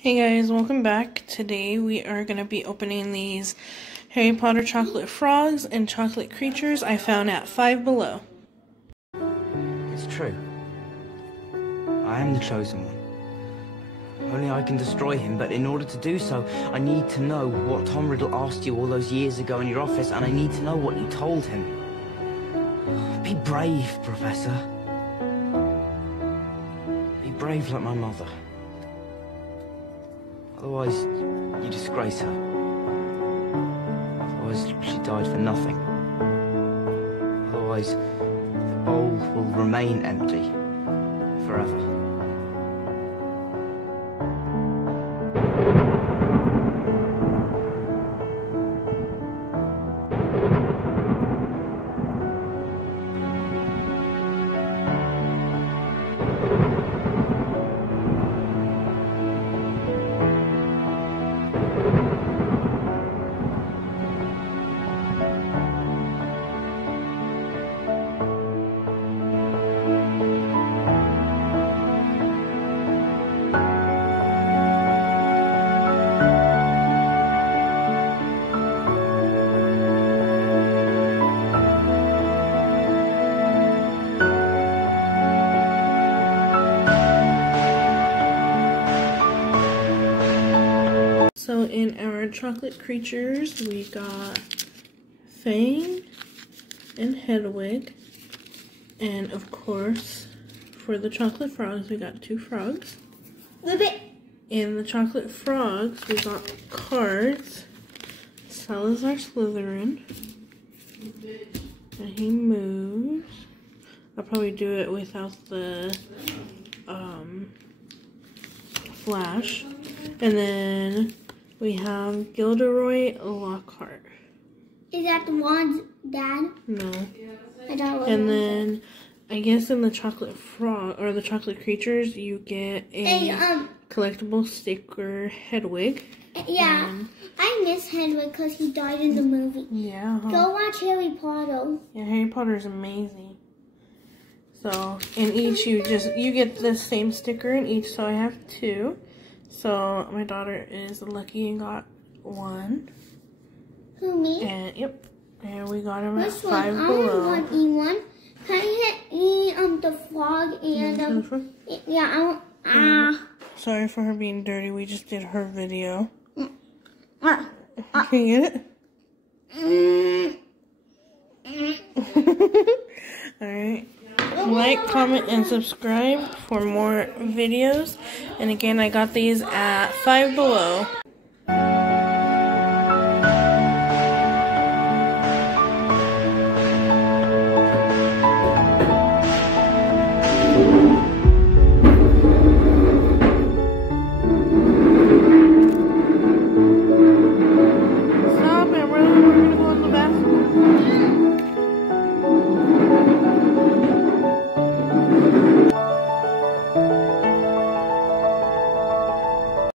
Hey guys, welcome back. Today we are going to be opening these Harry Potter chocolate frogs and chocolate creatures I found at Five Below. It's true. I am the chosen one. Only I can destroy him, but in order to do so, I need to know what Tom Riddle asked you all those years ago in your office, and I need to know what you told him. Be brave, Professor. Be brave like my mother. Otherwise, you disgrace her. Otherwise, she died for nothing. Otherwise, the bowl will remain empty forever. So in our chocolate creatures, we got Fang and Hedwig. And of course, for the chocolate frogs, we got two frogs. In the chocolate frogs, we got cards. Salazar Slytherin. And he moves. I'll probably do it without the flash. And then we have Gilderoy Lockhart. Is that the one's dad? No. I don't And then I guess in the chocolate frog or the chocolate creatures, you get a collectible sticker Hedwig. Yeah, I miss Hedwig because he died in the movie. Yeah. Go watch Harry Potter. Yeah, Harry Potter is amazing. So in each you get the same sticker in each. So I have two. So my daughter is lucky and got one. Who, me? And yep, and we got him at This one, Five I Below. want E1. Can I get the frog and yeah, I want Sorry for her being dirty. We just did her video. Can you get it? Alright. Like, comment, and subscribe for more videos. And again, I got these at Five Below.